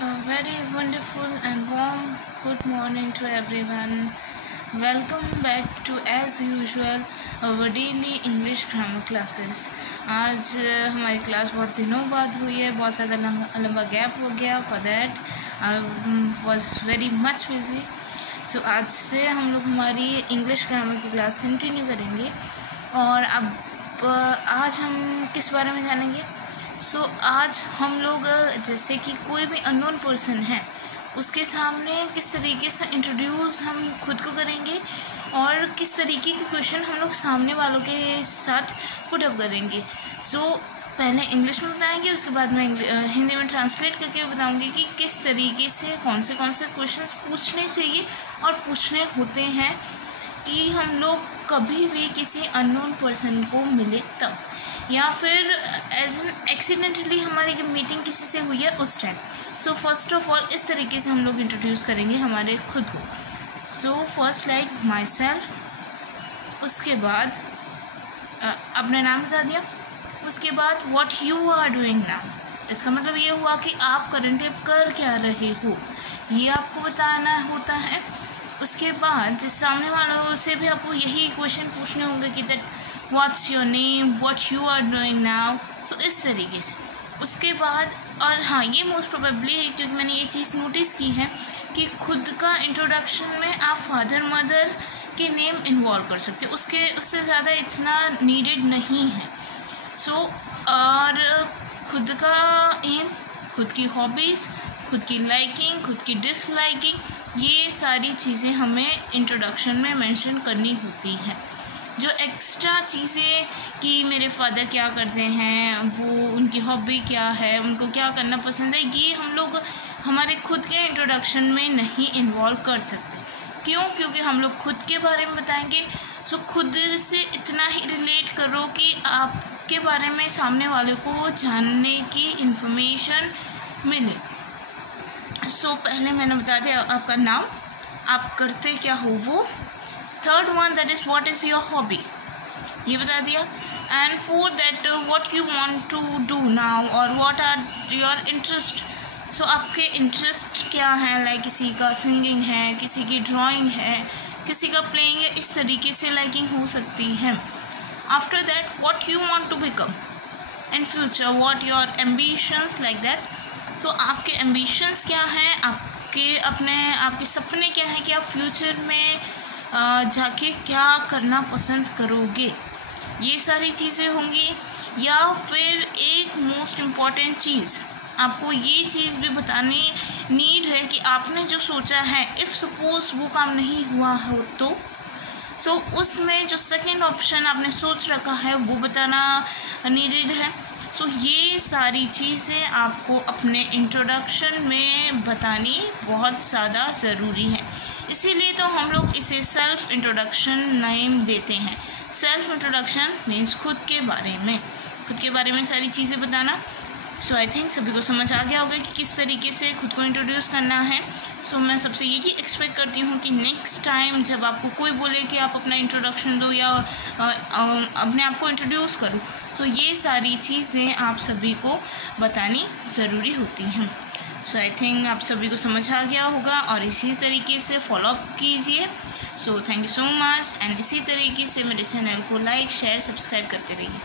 A very wonderful and warm good morning to everyone. Welcome back to as usual our daily English grammar classes. आज हमारी class बहुत दिनों बाद हुई है, बहुत ज़्यादा लंबा गैप हो गया. For that I was very much busy. So आज से हम लोग हमारी इंग्लिश ग्रामर की क्लास कंटिन्यू करेंगे. और अब आज हम किस बारे में जानेंगे? आज हम लोग जैसे कि कोई भी अननोन पर्सन है उसके सामने किस तरीके से इंट्रोड्यूस हम खुद को करेंगे और किस तरीके के क्वेश्चन हम लोग सामने वालों के साथ पुट अप करेंगे. पहले इंग्लिश में बताएंगे, उसके बाद मैं हिंदी में ट्रांसलेट करके बताऊंगी कि किस तरीके से कौन से क्वेश्चंस पूछने चाहिए और पूछने होते हैं कि हम लोग कभी भी किसी अननोन पर्सन को मिले तब, या फिर एज एन एक्सीडेंटली हमारी मीटिंग किसी से हुई है उस टाइम. फर्स्ट ऑफ ऑल इस तरीके से हम लोग इंट्रोड्यूस करेंगे हमारे खुद को. फर्स्ट लाइक माई सेल्फ, उसके बाद अपना नाम बता दिया. उसके बाद what you are doing now, इसका मतलब ये हुआ कि आप करंटली कर क्या रहे हो, ये आपको बताना होता है. उसके बाद जिस सामने वालों से भी आपको यही क्वेश्चन पूछने होंगे कि that what's your name, what you are doing now. इस तरीके से. उसके बाद और हाँ, ये मोस्ट प्रोबेबली क्योंकि मैंने ये चीज़ नोटिस की है कि खुद का इंट्रोडक्शन में आप फादर मदर के नेम इन्वॉल्व कर सकते हो, उससे ज़्यादा इतना नीडेड नहीं है. और खुद का एम, खुद की हॉबीज़, खुद की लाइकिंग, खुद की डिसलाइकिंग, ये सारी चीज़ें हमें इंट्रोडक्शन में मेंशन करनी होती हैं. जो एक्स्ट्रा चीज़ें कि मेरे फादर क्या करते हैं, वो उनकी हॉबी क्या है, उनको क्या करना पसंद है, ये हम लोग हमारे खुद के इंट्रोडक्शन में नहीं इन्वॉल्व कर सकते. क्यों? क्योंकि हम लोग खुद के बारे में बताएंगे. खुद से इतना ही रिलेट करो कि आपके बारे में सामने वाले को जानने की इंफॉर्मेशन मिले. पहले मैंने बता दिया आपका नाम, आप करते क्या हो वो. Third one that is what is your hobby, ये बता दिया. And fourth that what you want to do now और व्हाट आर योर इंटरेस्ट. आपके इंटरेस्ट क्या है, लाइक किसी का सिंगिंग है, किसी की ड्राइंग है, किसी का प्लेइंग है, इस तरीके से लाइकिंग हो सकती है. After that what you want to become in future, what your ambitions, like that. आपके एम्बिशंस क्या हैं, आपके सपने क्या हैं कि आप फ्यूचर में जाके क्या करना पसंद करोगे, ये सारी चीज़ें होंगी. या फिर एक मोस्ट इम्पॉर्टेंट चीज़, आपको ये चीज़ भी बतानी नीड है कि आपने जो सोचा है, इफ़ सपोज वो काम नहीं हुआ हो तो उसमें जो सेकंड ऑप्शन आपने सोच रखा है वो बताना नीडेड है. ये सारी चीज़ें आपको अपने इंट्रोडक्शन में बतानी बहुत ज़्यादा ज़रूरी है. इसीलिए तो हम लोग इसे सेल्फ इंट्रोडक्शन नेम देते हैं. सेल्फ इंट्रोडक्शन मीन्स खुद के बारे में सारी चीज़ें बताना. आई थिंक सभी को समझ आ गया होगा कि किस तरीके से खुद को इंट्रोड्यूस करना है. मैं सबसे यही एक्सपेक्ट करती हूँ कि नेक्स्ट टाइम जब आपको कोई बोले कि आप अपना इंट्रोडक्शन दो या अपने आप को इंट्रोड्यूस करो, ये सारी चीज़ें आप सभी को बतानी ज़रूरी होती हैं. आई थिंक आप सभी को समझ आ गया होगा और इसी तरीके से फॉलोअप कीजिए. Thank you so much. And इसी तरीके से मेरे चैनल को लाइक, शेयर, सब्सक्राइब करते रहिए.